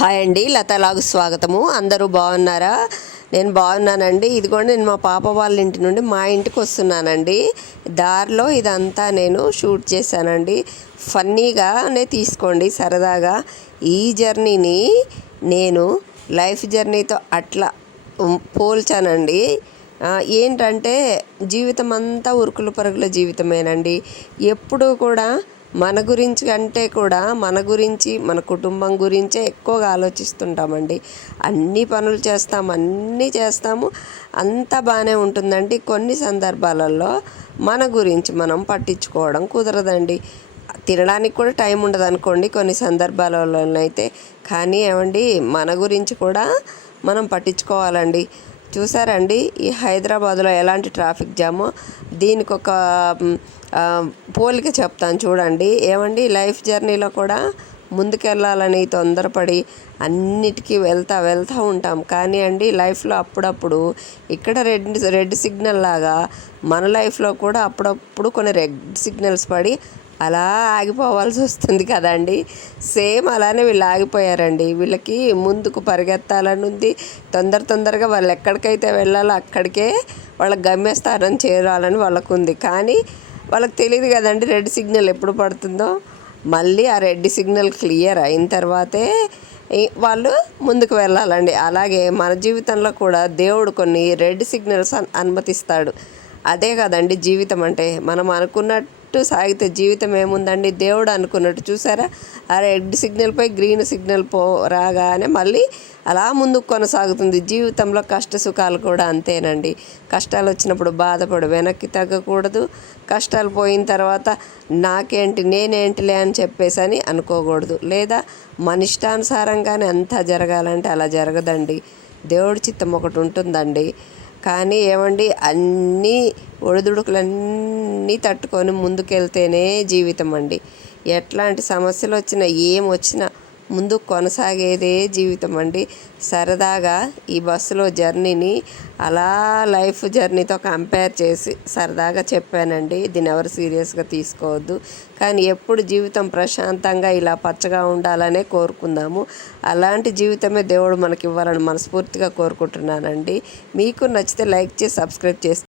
Hi అండి, లతాలాగు స్వాగతము. అందరూ బాగున్నారా? నేను బాగున్నానండి. ఇదిగోండి, నేను మా పాప వాళ్ళ ఇంటి నుండి మా ఇంటికి వస్తున్నానండి. దారిలో ఇదంతా నేను షూట్ చేశానండి. ఫన్నీగానే తీసుకోండి, సరదాగా. ఈ జర్నీని నేను లైఫ్ జర్నీతో అట్లా పోల్చానండి. ఏంటంటే జీవితం అంతా ఉరుకుల పరుగుల జీవితమేనండి. ఎప్పుడూ కూడా మన గురించి కంటే కూడా మన గురించి, మన కుటుంబం గురించే ఎక్కువగా ఆలోచిస్తుంటామండి. అన్ని పనులు చేస్తాము, అన్నీ చేస్తాము, అంతా బాగానే ఉంటుందండి. కొన్ని సందర్భాలలో మన గురించి మనం పట్టించుకోవడం కుదరదండి. తినడానికి కూడా టైం ఉండదు అనుకోండి కొన్ని సందర్భాలలోనైతే. కానీ ఏమండి, మన గురించి కూడా మనం పట్టించుకోవాలండి. చూసారండి ఈ హైదరాబాద్లో ఎలాంటి ట్రాఫిక్ జామో? దీనికి ఒక పోలిక చెప్తాను చూడండి. ఏమండి, లైఫ్ జర్నీలో కూడా ముందుకెళ్ళాలని తొందరపడి అన్నిటికీ వెళ్తూ ఉంటాం. కానీ అండి, లైఫ్లో అప్పుడప్పుడు ఇక్కడ రెడ్ సిగ్నల్ లాగా మన లైఫ్లో కూడా అప్పుడప్పుడు కొన్ని రెడ్ సిగ్నల్స్ పడి అలా ఆగిపోవాల్సి వస్తుంది కదండి. సేమ్ అలానే వీళ్ళు ఆగిపోయారండి. వీళ్ళకి ముందుకు పరిగెత్తాలని ఉంది. తొందరగా వాళ్ళు ఎక్కడికైతే వెళ్ళాలో అక్కడికే వాళ్ళ గమ్యస్థానం చేరాలని వాళ్ళకు ఉంది. కానీ వాళ్ళకి తెలియదు కదండి రెడ్ సిగ్నల్ ఎప్పుడు పడుతుందో. మళ్ళీ ఆ రెడ్ సిగ్నల్ క్లియర్ అయిన తర్వాతే వాళ్ళు ముందుకు వెళ్ళాలండి. అలాగే మన జీవితంలో కూడా దేవుడు కొన్ని రెడ్ సిగ్నల్స్ అనుమతిస్తాడు. అదే కదండి జీవితం అంటే. మనం అనుకున్నట్టు సాగితే జీవితం ఏముందండి? దేవుడు అనుకున్నట్టు. చూసారా, ఆ రెడ్ సిగ్నల్పై గ్రీన్ సిగ్నల్ రాగానే మళ్ళీ అలా ముందుకు కొనసాగుతుంది. జీవితంలో కష్ట సుఖాలు కూడా అంతేనండి. కష్టాలు వచ్చినప్పుడు బాధపడు, వెనక్కి తగ్గకూడదు. కష్టాలు పోయిన తర్వాత నాకేంటి, నేనేంటిలే అని చెప్పేసి అని అనుకోకూడదు. లేదా మన ఇష్టానుసారంగానే అంతా జరగాలంటే అలా జరగదండి. దేవుడి చిత్తం ఒకటి ఉంటుందండి. కానీ ఏమండి, అన్నీ ఒడిదుడుకులన్నీ తట్టుకొని ముందుకెళ్తేనే జీవితం అండి. ఎట్లాంటి సమస్యలు వచ్చినా ఏమొచ్చినా ముందుకు కొనసాగేదే జీవితం అండి. సరదాగా ఈ బస్సులో జర్నీని అలా లైఫ్ జర్నీతో కంపేర్ చేసి సరదాగా చెప్పానండి. దీన్ని ఎవరు సీరియస్గా తీసుకోవద్దు. కానీ ఎప్పుడు జీవితం ప్రశాంతంగా ఇలా పచ్చగా ఉండాలనే కోరుకుందాము. అలాంటి జీవితమే దేవుడు మనకి ఇవ్వాలని మనస్ఫూర్తిగా కోరుకుంటున్నానండి. మీకు నచ్చితే లైక్ చేసి సబ్స్క్రైబ్ చేసి